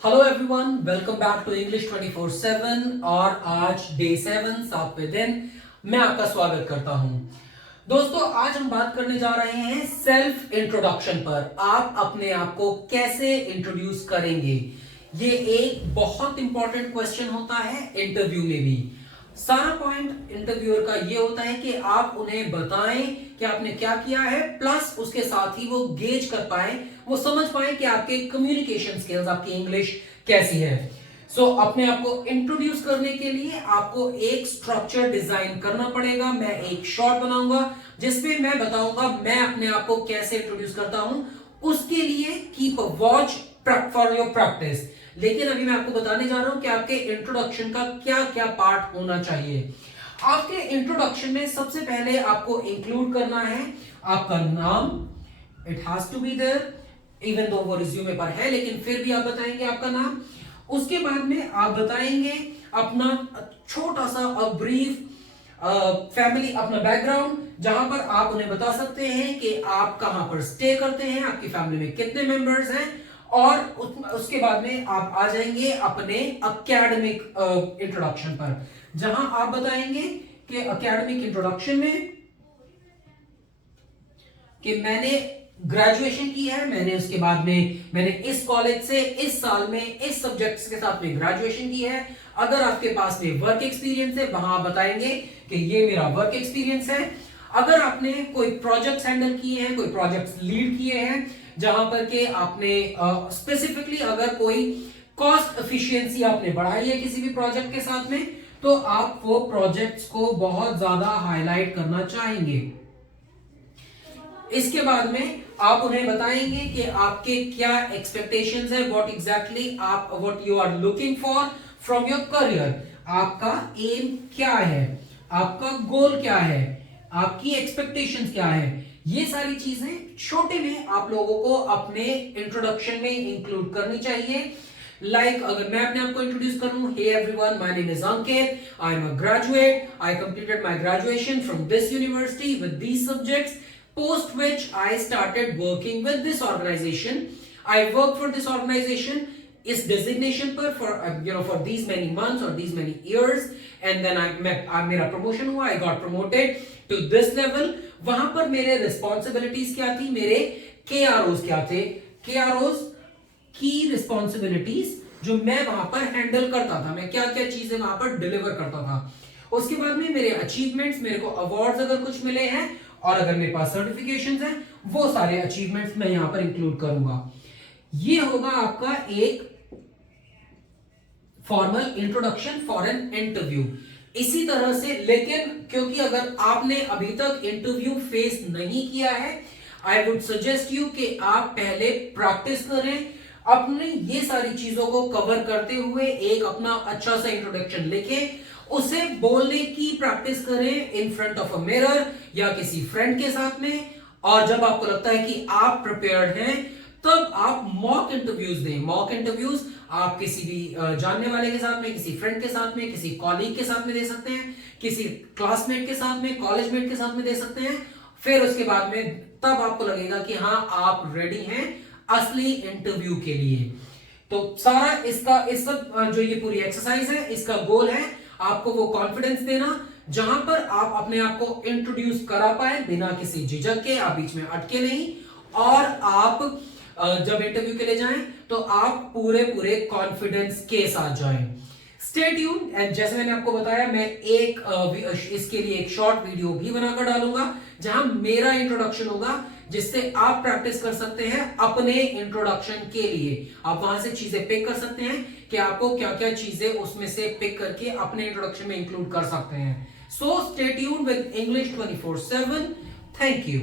Hello everyone, welcome back to English 24/7 और आज day 7 सातवें दिन मैं आपका स्वागत करता हूं। दोस्तों, आज हम बात करने जा रहे हैं सेल्फ इंट्रोडक्शन पर। आप अपने आप को कैसे इंट्रोड्यूस करेंगे, ये एक बहुत इंपॉर्टेंट क्वेश्चन होता है इंटरव्यू में भी। सारा पॉइंट इंटरव्यूअर का ये होता है कि आप उन्हें बताएं कि आपने क्या किया है, प्लस उसके साथ ही वो गेज कर पाए, वो समझ पाए कि आपके कम्युनिकेशन स्किल्स, आपकी इंग्लिश कैसी है। अपने आप को इंट्रोड्यूस करने के लिए आपको एक स्ट्रक्चर डिजाइन करना पड़ेगा। मैं एक शॉर्ट बनाऊंगा जिसमें मैं बताऊंगा मैं अपने आप को कैसे इंट्रोड्यूस करता हूं। उसके लिए keep a watch for your practice. लेकिन अभी मैं आपको बताने जा रहा हूं कि आपके इंट्रोडक्शन का क्या क्या पार्ट होना चाहिए। आपके इंट्रोडक्शन में सबसे पहले आपको इंक्लूड करना है आपका नाम। It has to be there, even though वो रिज्यूमे पर है, लेकिन फिर भी आप बताएंगे आपका नाम। उसके बाद में आप बताएंगे अपना छोटा सा ब्रीफ फैमिली, अपना बैकग्राउंड, जहां पर आप उन्हें बता सकते हैं कि आप कहां पर स्टे करते हैं, आपकी फैमिली में कितने मेंबर्स हैं। और उसके बाद में आप आ जाएंगे अपने एकेडमिक इंट्रोडक्शन पर, जहां आप बताएंगे कि एकेडमिक इंट्रोडक्शन में कि मैंने ग्रेजुएशन की है, मैंने उसके बाद में मैंने इस कॉलेज से इस साल में इस सब्जेक्ट्स के साथ में ग्रेजुएशन की है। अगर आपके पास में वर्क एक्सपीरियंस है, वहां आप बताएंगे कि ये मेरा वर्क एक्सपीरियंस है। अगर आपने कोई प्रोजेक्ट्स हैंडल किए हैं, कोई प्रोजेक्ट्स लीड किए हैं, जहां पर के आपने स्पेसिफिकली अगर कोई कॉस्ट एफिशिएंसी आपने बढ़ाई है किसी भी प्रोजेक्ट के साथ में, तो आप वो प्रोजेक्ट्स को बहुत ज्यादा हाईलाइट करना चाहेंगे। इसके बाद में आप उन्हें बताएंगे कि आपके क्या एक्सपेक्टेशंस है, what you are looking for from your career. आपका एम क्या है, आपका गोल क्या है, आपकी एक्सपेक्टेशंस क्या है। ये सारी चीजें छोटे में आप लोगों को अपने इंट्रोडक्शन में इंक्लूड करनी चाहिए। अगर मैं अपने आप को इंट्रोड्यूस करूं, hey everyone, my name is Ankit, I am a graduate, I completed my graduation from this university with these subjects, post which I started working with this organization. I worked for this organization इस designation पर for these many months or these many years, and then मेरा promotion हुआ, I got promoted to this level. वहां पर मेरे responsibilities क्या थी, मेरे KROs क्या थे, KROs की responsibilities जो मैं वहां पर हैंडल करता था, मैं क्या क्या चीजें वहां पर डिलीवर करता था। उसके बाद में मेरे अचीवमेंट्स, मेरे को अवार्ड्स अगर कुछ मिले हैं, और अगर मेरे पास सर्टिफिकेशंस हैं, वो सारे अचीवमेंट्स मैं यहां पर इंक्लूड करूंगा। ये होगा आपका एक formal introduction for an interview. इसी तरह से, लेकिन क्योंकि अगर आपने अभी तक इंटरव्यू फेस नहीं किया है, आई वुड सजेस्ट यू कि आप पहले प्रैक्टिस करें, अपने ये सारी चीजों को कवर करते हुए एक अपना अच्छा सा इंट्रोडक्शन लिखें, उसे बोलने की प्रैक्टिस करें in front of a mirror या किसी फ्रेंड के साथ में। और जब आपको लगता है कि आप प्रिपेयर्ड हैं, तब आप मॉक इंटरव्यूज दें। मॉक इंटरव्यूज आप किसी भी जानने वाले के साथ में, किसी फ्रेंड के साथ में, किसी कॉलीग के साथ में दे सकते हैं, किसी क्लासमेट के साथ में, कॉलेजमेट के साथ में दे सकते हैं। फिर उसके बाद में तब आपको लगेगा कि हाँ, आप रेडी हैं असली इंटरव्यू के लिए। तो सारा इस सब जो ये पूरी एक्सरसाइज है, इसका गोल है आपको वो कॉन्फिडेंस देना, जहां पर आप अपने आप को इंट्रोड्यूस करा पाए बिना किसी झिझक के, आप बीच में अटके नहीं, और आप जब इंटरव्यू के लिए जाएं तो आप पूरे कॉन्फिडेंस के साथ जाएं। स्टे ट्यून्ड, एंड जैसे मैंने आपको बताया, मैं इसके लिए एक शॉर्ट वीडियो भी बनाकर डालूंगा जहां मेरा इंट्रोडक्शन होगा, जिससे आप प्रैक्टिस कर सकते हैं अपने इंट्रोडक्शन के लिए। आप वहां से चीजें पिक कर सकते हैं कि आपको क्या क्या चीजें उसमें से पिक करके अपने इंट्रोडक्शन में इंक्लूड कर सकते हैं। So stay tuned with English 24/7। Thank you.